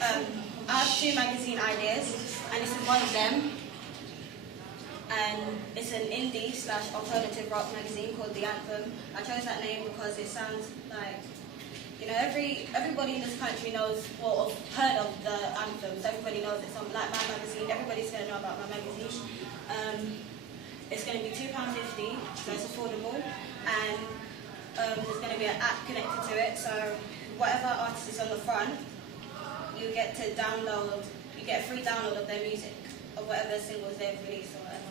I have 2 magazine ideas, and this is one of them. And it's an indie/alternative rock magazine called The Anthem. I chose that name because it sounds like, you know, everybody in this country knows or heard of the Anthem. So everybody knows it's on like my magazine. Everybody's going to know about my magazine. It's going to be £2.50, so it's affordable, and there's going to be an app connected to it. So whatever artist is on the front, you get to download. You get a free download of their music, of whatever singles they've released or whatever.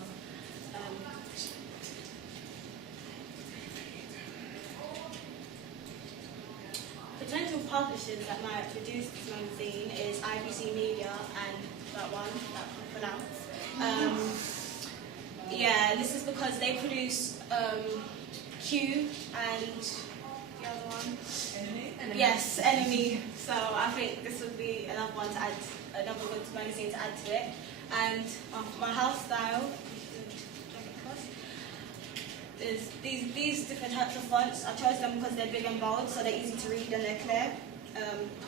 Potential publishers that might produce this magazine is IBC Media and that one that I can pronounce. Yeah, this is because they produce Q and the other one. Enemy? Yes, Enemy. So I think this would be another one to add, another good magazine to add to it. And my house style is these different types of fonts. I chose them because they're big and bold, so they're easy to read and they're clear. I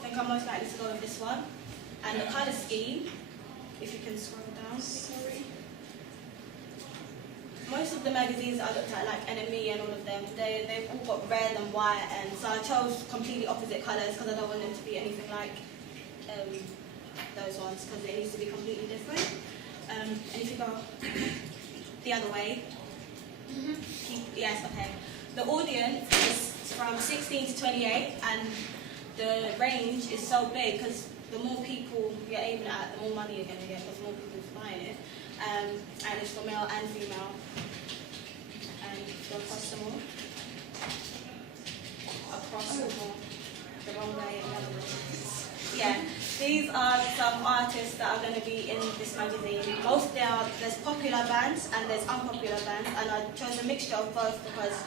think I'm most likely to go with this one. And the colour scheme, if you can scroll down. Sorry. Most of the magazines I looked at, like Enemy and all of them, they've all got red and white, and so I chose completely opposite colours because I don't want them to be anything like those ones, because it needs to be completely different. And if you go the other way, yes, okay. The audience is from 16 to 28, and the range is so big because the more people you're aiming at, the more money you're going to get because more people are buying it. And it's for male and female. And they'll across them all. Across them all. The wrong way and the other way. Yeah, these are some artists that are going to be in this magazine. There's popular bands and there's unpopular bands, and I chose a mixture of both because,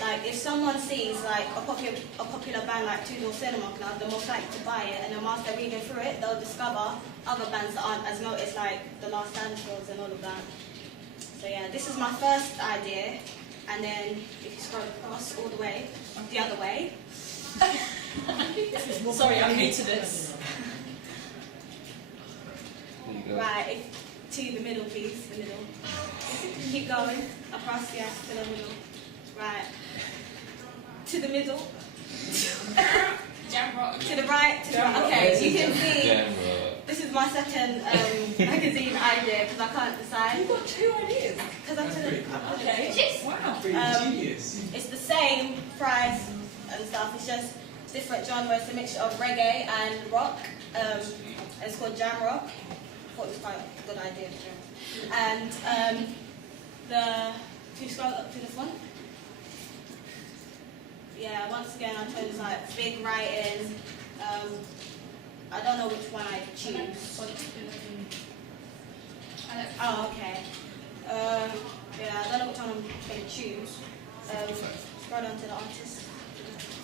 like, if someone sees like a popular band like Two Door Cinema Club, they're most likely to buy it, and then whilst they're reading through it, they'll discover other bands that aren't as noticed, like The Last Dinosaurs and all of that. So yeah, this is my first idea, and then if you scroll across all the way, the other way. Sorry, I'm new to this. Right, to the middle, please, the middle. Keep going, across, yes, to the middle. Right, to the middle. Jam rock. To the right, to the right. Okay, you can see, this is my second magazine idea because I can't decide. You've got 2 ideas. Because I'm Okay. Wow. Genius. It's the same price and stuff, it's just different genre. It's a mixture of reggae and rock. It's called Jam Rock. I thought it was quite a good idea. And if you scroll up to this one. Yeah, once again I chose like big writing. I don't know which one I choose. Oh, okay. Yeah, I don't know which one I'm going to choose. Scroll down to the artist.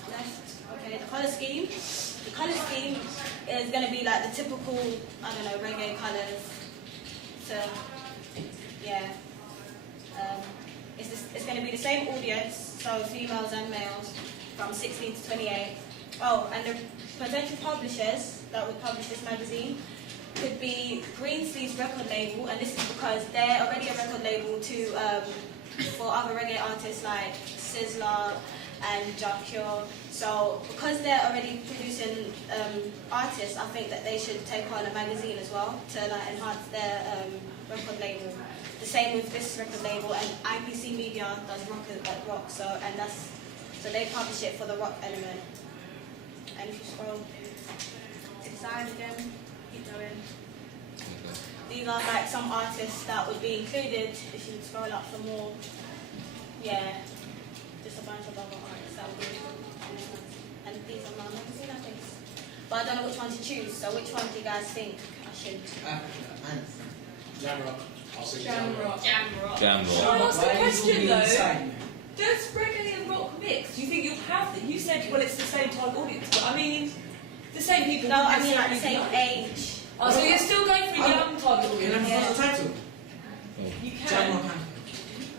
Left. Okay, the colour scheme. The colour scheme is going to be like the typical, I don't know, reggae colours. So, yeah. It's going to be the same audience, so females and males, from 16 to 28. Oh, and the potential publishers that would publish this magazine could be Greensleeves record label, and this is because they're already a record label for other reggae artists like Sizzler and Jacure. So because they're already producing artists, I think that they should take on a magazine as well to like enhance their record label. The same with this record label, and IPC Media does rock, so they publish it for the rock element. And if you scroll to the side again, keep going. These are like some artists that would be included if you scroll up for more. Yeah, just a bunch of other artists that would be in this magazine. And these are my magazine, I think. But I don't know which one to choose, so which one do you guys think I should? Jam Rock. Jam rock. Jam Can I rock. ask a question though? Does reggae and rock mix? Do you think you'll have that? You said, well, it's the same type audience, but I mean, the same people. No, I mean like the same age. Oh, so you're still going for a young target Can I audience? propose a title? You Jam can. Rock.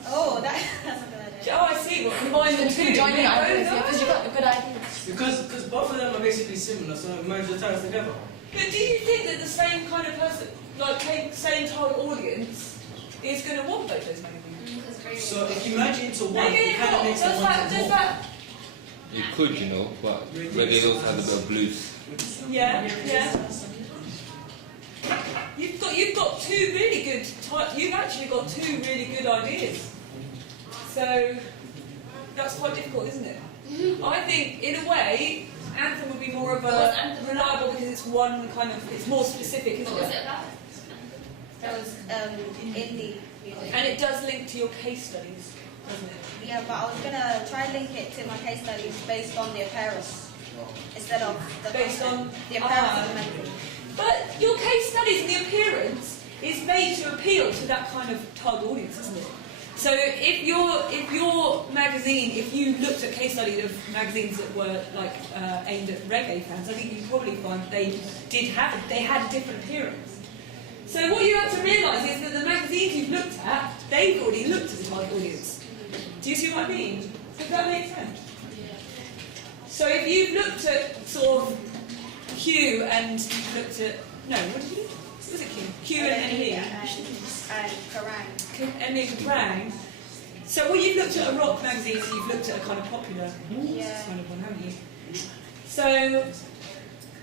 Oh, that's a good idea. Oh, I see. What combine the two? Join the ideas, Yeah, because you've got good ideas. Because both of them are basically similar, so merge the titles together. But do you think that the same kind of person, like same target audience, is going to want both those magazines? So if you merge it into one, Maybe it kind of makes it does one to more. that? You could, you know, but reggae also has a bit of blues. Yeah. You've got two really good. You've actually got two really good ideas. So that's quite difficult, isn't it? I think, in a way, Anthem would be more of a reliable because it's one kind of. It's more specific, isn't What was it? it about? That was indie music. And it does link to your case studies, doesn't it? Yeah, but I was gonna try and link it to my case studies based on the appearance instead of the Based content. on- the appearance of the magazine. But your case studies and the appearance is made to appeal to that kind of target audience, isn't it? So if your magazine, if you looked at case studies of magazines that were like aimed at reggae fans, I think you'd probably find they had a different appearance. So what you have to realise is that the magazines you've looked at, they've already looked at the target audience. Do you see what I mean? Does that make sense? So if you've looked at sort of Q and you've looked at what did you do? Was it Q? Q and NE. And Kerrang. NE and Kerrang. So well, you've looked at a rock magazine and you've looked at a kind of popular Yeah. kind of one, haven't you? So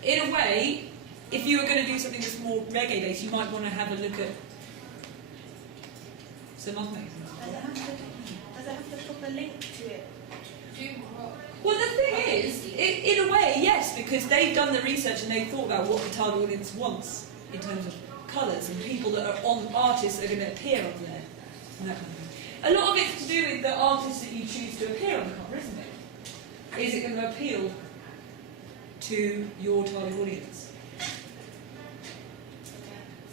in a way, if you were going to do something that's more reggae based, you might want to have a look at some other magazines. Does it have to put a link to it? Well, the thing is, in a way, yes, because they've done the research and they've thought about what the target audience wants in terms of colours and people that are on artists that are going to appear on there. And that kind of thing. A lot of it's to do with the artists that you choose to appear on the cover, isn't it? Is it going to appeal to your target audience?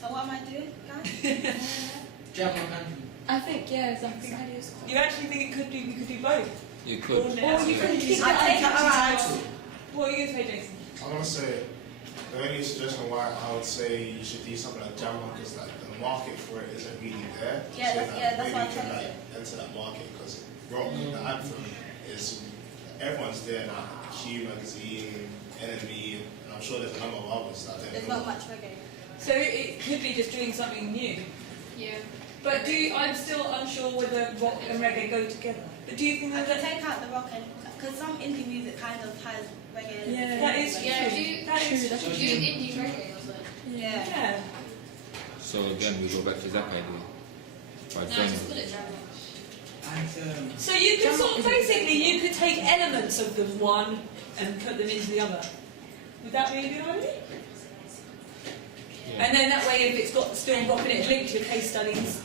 So what am I doing, guys? Jam on Anthem. I think, yeah, exactly. You actually think you could do both? You could. Or you could keep I take it Title. around. What are you going to say, Jason? I'm gonna say the only suggestion why I would say you should do something like Jam On is like the market for it isn't really there. Yeah, so that's maybe what I'm you can trying to like enter that market because rock, the anthem is everyone's there now. Q magazine, NME, and I'm sure there's a number of others that There's don't not much reggae. So it could be just doing something new. Yeah. But I'm still unsure whether rock and reggae go together. But do you think I that can take out the rock and because some indie music kind of has reggae. Yeah, that is Yeah, true. do That is do indie reggae or something. Yeah. Yeah. So again, we go back to Zach idea. By No, joining. just put it down. Anthem. So you could sort of basically you could take elements of the one and put them into the other. Would that be a good idea? Yeah. And then that way, if it's got still rock in it, linked to case studies,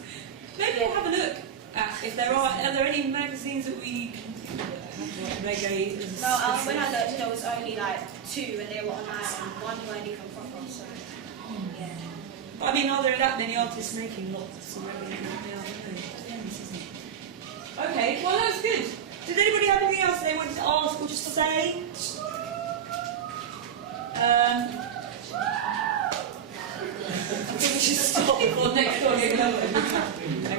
maybe we'll have a look at if there are there any magazines that we have like reggae. As a No, when I specific- looked, there was only like 2 and they were online and one weren't even proper. So, yeah. I mean, are there that many artists making lots of reggae? Yeah, I don't know. It's endless, isn't it? Okay, well that's good. Did anybody have anything else they wanted to ask or just say? I think we should stop before next door. Okay.